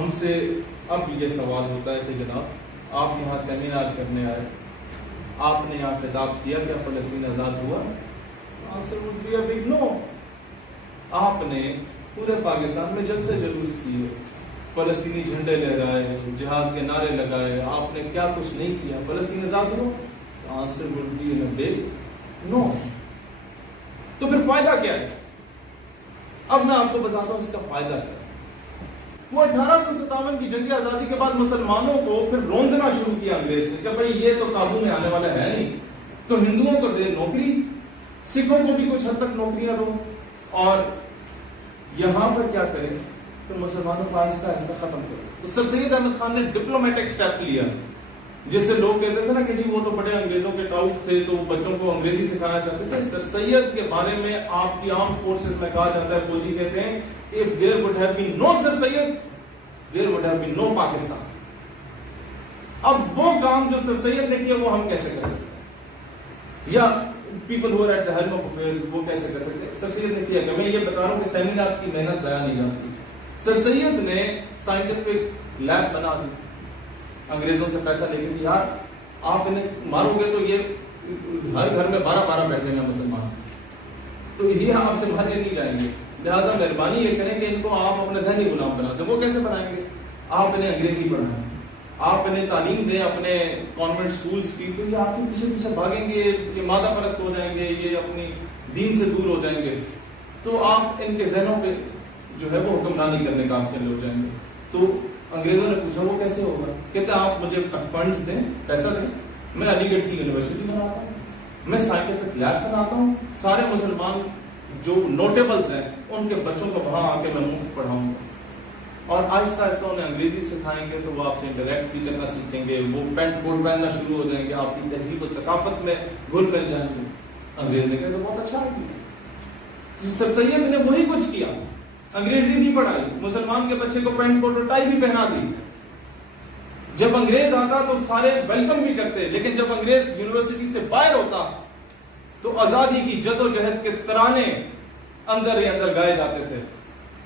ہم سے اب یہ سوال ہوتا ہے کہ جناب آپ یہاں سیمینار کرنے آئے, آپ نے یہاں خطاب کیا کیا فلسطین آزاد ہوا؟ Answer would be a big no. آپ نے پورے پاکستان میں جلسے جلوس کیے, فلسطینی جھنڈے لہرائے, جہاد کے نعرے لگائے, آپ نے کیا کچھ نہیں کیا؟ فلسطین آزاد ہوا؟ Answer would be a big no. تو پھر فائدہ کیا ہے؟ اب میں آپ کو بتاتا ہوں اس کا فائدہ کیا ہے. وہ 1857 کی جنگ آزادی کے بعد مسلمانوں کو پھر روندنا شروع کیا انگریز نے کہ بھائی یہ تو قابو میں آنے والا ہے نہیں, تو ہندوؤں کو دے نوکری, سکھوں کو بھی کچھ حد تک نوکریاں دو, اور یہاں پر کیا کریں تو مسلمانوں کو آہستہ آہستہ ختم کرو. تو سر سید احمد خان نے ڈپلومیٹک سٹیپ لیا, جیسے لوگ کہتے تھے نا کہ جی وہ تو بڑے انگریزوں کے ٹاؤٹ تھے تو بچوں کو انگریزی سکھانا چاہتے تھے. سر سید کے بارے میں آپ کی عام فورسز میں کہا جاتا ہے, فوجی کہتے ہیں if there would have been no Sir Syed, there would have been no Pakistan. اب وہ کام جو سر سید نے کیا وہ ہم کیسے کر سکتے ہیں, یا people who are at the helm of affairs وہ کیسے کر سکتے ہیں؟ سر سید نے کیا کہ میں یہ بتا رہا ہوں کہ سیمینارز کی محنت ضائع نہیں جاتی. سر سید نے سائنٹیفک لیب بنا دی, انگریزوں سے پیسہ لے کے, یار آپ انہیں مارو گے تو یہ ہر گھر میں 12 بیٹھے ہیں مسلمان, تو یہ آپ سے مارنے نہیں جائیں گے, لہٰذا مہربانی یہ کریں کہ ان کو آپ اپنے ذہنی غلام بنا دیں. وہ کیسے بنائیں گے؟ آپ انہیں انگریزی پڑھائیں, آپ انہیں تعلیم دیں اپنے کانوینٹ سکولز کی, تو یہ آپ کے پیچھے پیچھے بھاگیں گے, یہ مادہ پرست ہو جائیں گے, یہ اپنی دین سے دور ہو جائیں گے, تو آپ ان کے ذہنوں پہ جو ہے وہ حکمرانی کرنے کا آپ کے لیے ہو جائیں گے. تو انگریزوں نے پوچھا وہ کیسے ہوگا؟ کہتے آپ مجھے فنڈز دیں, پیسہ دیں, میں علی گڑھ کی یونیورسٹی بناتا ہوں, میں سائنٹیفک لیب بناتا ہوں, سارے مسلمان جو نوٹیبلز ہیں ان کے بچوں کو وہاں آ کے میں مفت پڑھاؤں گا, اور آہستہ آہستہ انہیں انگریزی سکھائیں گے تو وہ آپ سے انٹریکٹ بھی کرنا سیکھیں گے, وہ پینٹ کوٹ پہننا شروع ہو جائیں گے, آپ کی تہذیب و ثقافت میں گھل مل جائیں گے. انگریز نے کہا تو بہت اچھا ہے. سر سید نے وہی کچھ کیا, انگریزی بھی پڑھائی, مسلمان کے بچے کو پینٹ کوٹ اور ٹائی بھی پہنا دی. جب انگریز آتا تو سارے ویلکم بھی کرتے, لیکن جب انگریز یونیورسٹی سے باہر ہوتا تو آزادی کی جد و جہد کے ترانے اندر ہی اندر گائے جاتے تھے.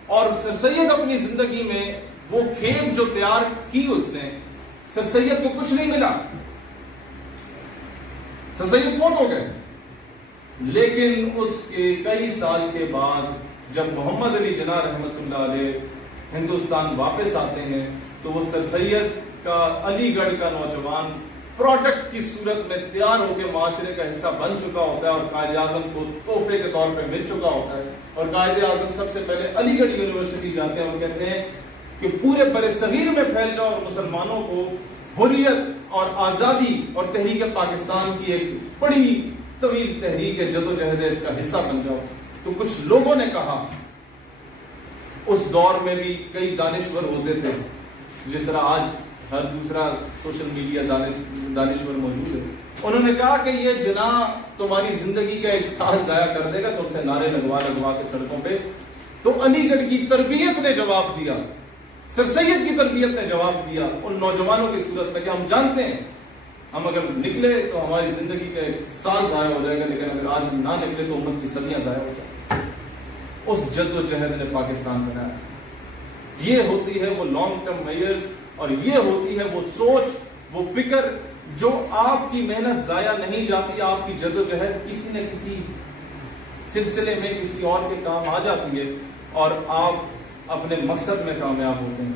اور سر سید اپنی زندگی میں وہ کھیپ جو تیار کی اس نے, سر سید کو کچھ نہیں ملا, سر سید فوت ہو گئے, لیکن اس کے کئی سال کے بعد جب محمد علی جناح رحمۃ اللہ علیہ ہندوستان واپس آتے ہیں تو وہ سر سید کا علی گڑھ کا نوجوان پروڈکٹ کی صورت میں تیار ہو کے معاشرے کا حصہ بن چکا ہوتا ہے, اور قائد اعظم کو تحفے کے طور پہ مل چکا ہوتا ہے. اور قائد اعظم سب سے پہلے علی گڑھ یونیورسٹی جاتے ہیں اور کہتے ہیں کہ پورے بر صغیر میں پھیل جاؤ اور مسلمانوں کو حریت اور آزادی اور تحریک پاکستان کی ایک بڑی طویل تحریک جد و جہد ہے اس کا حصہ بن جاؤ. تو کچھ لوگوں نے کہا, اس دور میں بھی کئی دانشور ہوتے تھے, جس طرح آج ہر دوسرا سوشل میڈیا دانشور موجود ہے, انہوں نے کہا کہ یہ جناح تمہاری زندگی کا 1 سال ضائع کر دے گا تم سے نعرے لگوا کے سڑکوں پہ. تو علی گڑھ کی تربیت نے جواب دیا, سر سید کی تربیت نے جواب دیا ان نوجوانوں کی صورت میں کہ ہم جانتے ہیں ہم اگر نکلے تو ہماری زندگی کا 1 سال ضائع ہو جائے گا, لیکن اگر آج ہم نہ نکلے تو امت کی صدیاں ضائع ہو جائیں. اس جد و جہد نے پاکستان بنایا. یہ ہوتی ہے وہ لانگ ٹرم میئرز, اور یہ ہوتی ہے وہ سوچ, وہ فکر جو آپ کی محنت ضائع نہیں جاتی, آپ کی جد و جہد کسی نہ کسی سلسلے میں کسی اور کے کام آ جاتی ہے اور آپ اپنے مقصد میں کامیاب ہوتے ہیں.